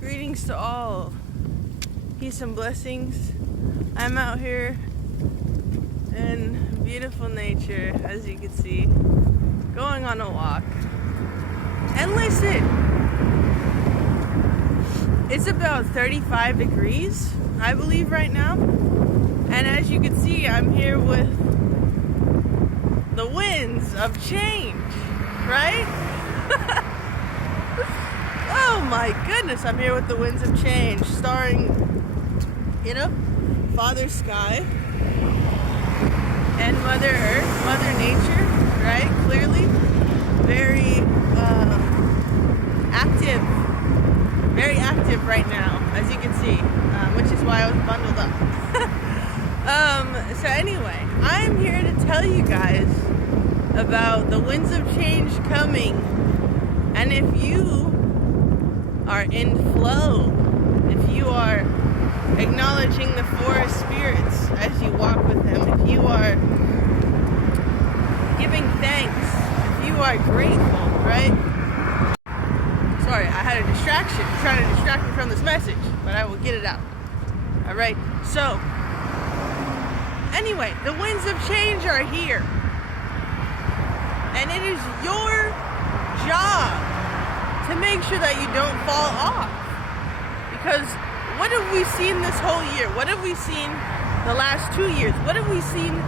Greetings to all. Peace and blessings. I'm out here in beautiful nature, as you can see, going on a walk. And listen, it's about 35 degrees, I believe, right now. And as you can see, I'm here with the winds of change, right? Oh my goodness, I'm here with the winds of change, starring, Father Sky and Mother Earth, Mother Nature, right? Clearly, very active right now, as you can see, which is why I was bundled up. So anyway, I'm here to tell you guys about the winds of change coming, and if you are in flow, if you are acknowledging the forest spirits as you walk with them, if you are giving thanks, if you are grateful, right? Sorry, I had a distraction trying to distract me from this message, but I will get it out. All right, so anyway, the winds of change are here, and it is your job to make sure that you don't fall off. Because what have we seen this whole year? What have we seen the last 2 years? What have we seen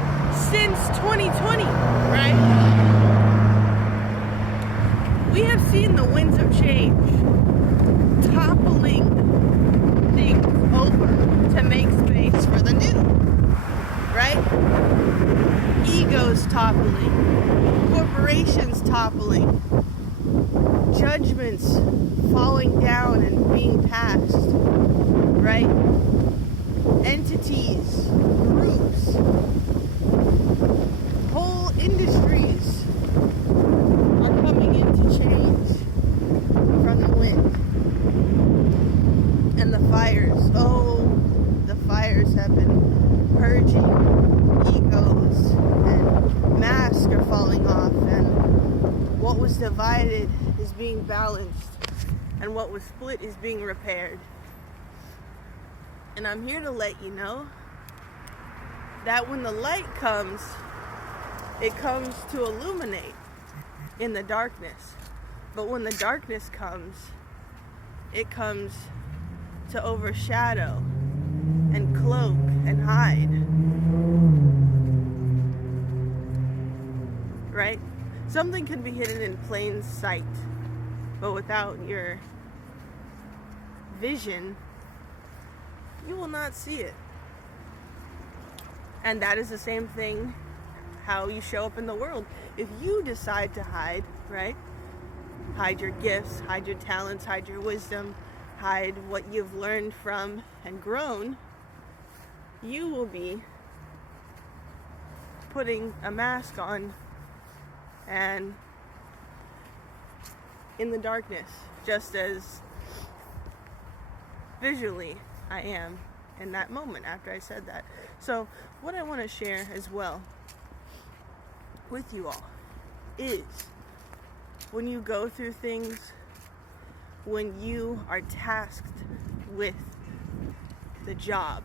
since 2020, right? We have seen the winds of change toppling things over to make space for the new, right? Egos toppling, corporations toppling, judgments falling down and being passed, right? Entities, groups, whole industries are coming into change from the wind. And the fires, the fires have been purging egos, and masks are falling off, and what was divided is being balanced, and what was split is being repaired. And I'm here to let you know that when the light comes, it comes to illuminate in the darkness. But when the darkness comes, it comes to overshadow and cloak and hide. Right? Something can be hidden in plain sight, but without your vision, you will not see it. And that is the same thing how you show up in the world. If you decide to hide, right? Hide your gifts, hide your talents, hide your wisdom, hide what you've learned from and grown, you will be putting a mask on and in the darkness, just as visually I am in that moment after I said that. So what I want to share as well with you all is, when you go through things, when you are tasked with the job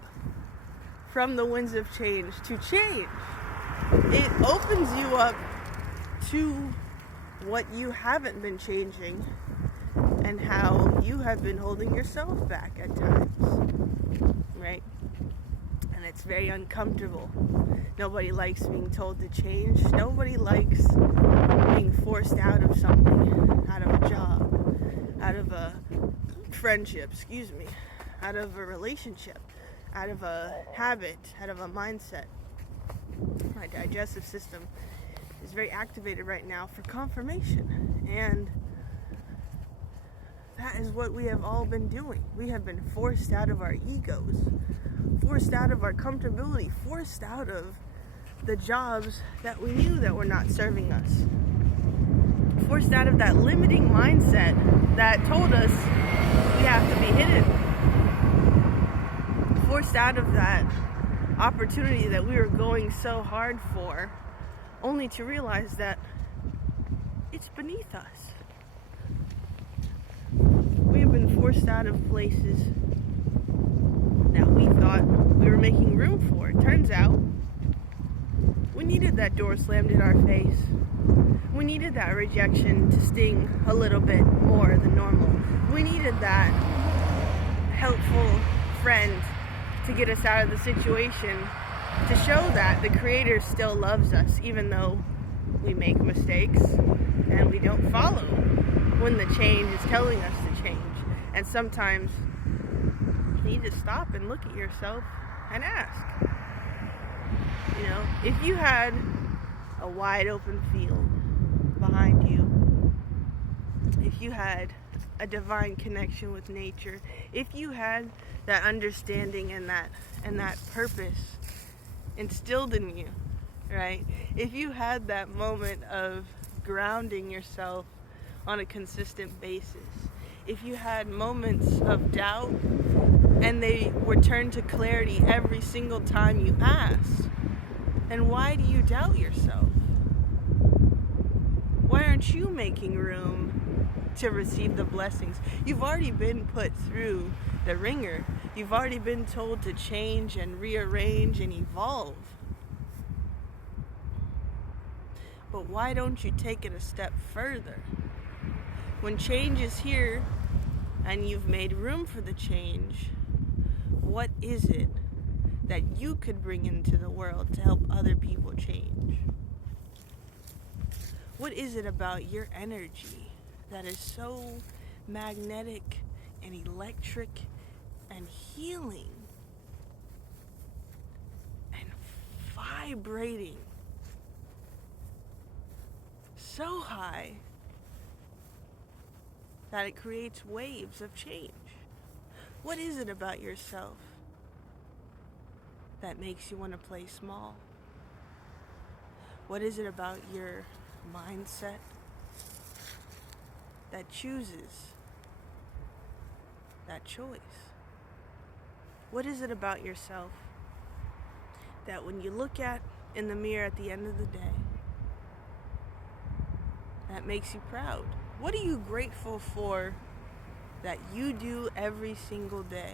from the winds of change to change, it opens you up to what you haven't been changing and how you have been holding yourself back at times, right? And it's very uncomfortable. Nobody likes being told to change. Nobody likes being forced out of something, out of a job, out of a friendship, out of a relationship, out of a habit, out of a mindset. My digestive system is very activated right now for confirmation, and that is what we have all been doing. We have been forced out of our egos, forced out of our comfortability, forced out of the jobs that we knew that were not serving us, forced out of that limiting mindset that told us we have to be hidden, forced out of that opportunity that we were going so hard for, only to realize that it's beneath us. We have been forced forced out of places that we thought we were making room for. It turns out we needed that door slammed in our face. We needed that rejection to sting a little bit more than normal. We needed that helpful friend to get us out of the situation, to show that the Creator still loves us, even though we make mistakes and we don't follow when the change is telling us to change. And sometimes you need to stop and look at yourself and ask, if you had a wide open field behind you, if you had a divine connection with nature, if you had that understanding and that purpose instilled in you, right? If you had that moment of grounding yourself on a consistent basis, if you had moments of doubt and they were turned to clarity every single time you asked, then why do you doubt yourself? Why aren't you making room to receive the blessings? You've already been put through the ringer. You've already been told to change and rearrange and evolve. But why don't you take it a step further? When change is here and you've made room for the change, what is it that you could bring into the world to help other people change? What is it about your energy that is so magnetic and electric and healing and vibrating so high that it creates waves of change? What is it about yourself that makes you want to play small? What is it about your mindset that chooses that choice? What is it about yourself that when you look at in the mirror at the end of the day, that makes you proud? What are you grateful for that you do every single day?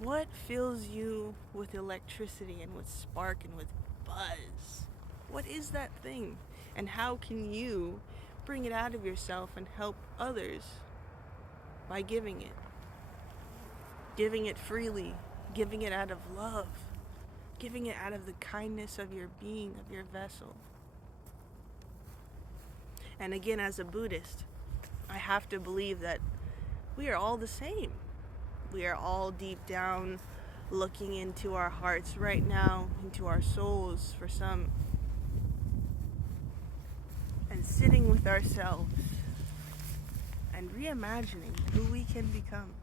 What fills you with electricity and with spark and with buzz? What is that thing? And how can you bring it out of yourself and help others by giving it? Giving it freely, giving it out of love, giving it out of the kindness of your being, of your vessel. And again, as a Buddhist, I have to believe that we are all the same. We are all deep down looking into our hearts right now, into our souls for some, and sitting with ourselves and reimagining who we can become.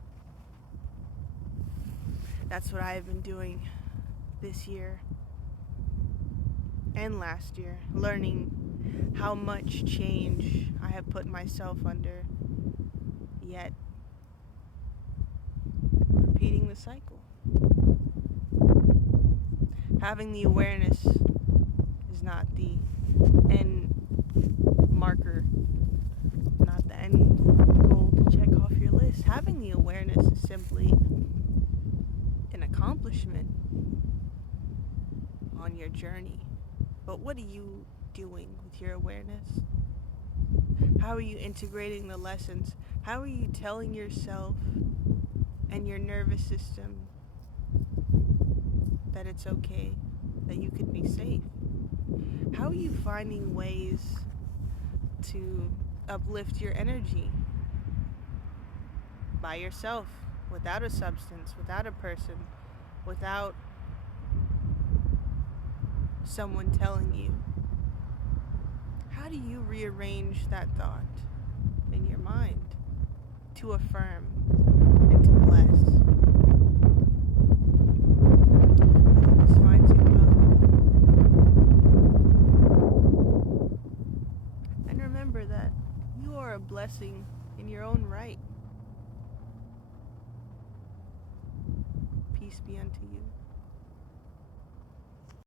That's what I have been doing this year and last year, learning how much change I have put myself under, yet repeating the cycle. Having the awareness is not the end marker, not the end goal to check off your list. Having the awareness is simply an accomplishment on your journey. But what are you doing with your awareness? How are you integrating the lessons? How are you telling yourself and your nervous system that it's okay, that you can be safe? How are you finding ways to uplift your energy by yourself, without a substance, without a person, without someone telling you? How do you rearrange that thought in your mind to affirm and to bless? I hope this finds you well. And remember that you are a blessing in your own right. Peace be unto you.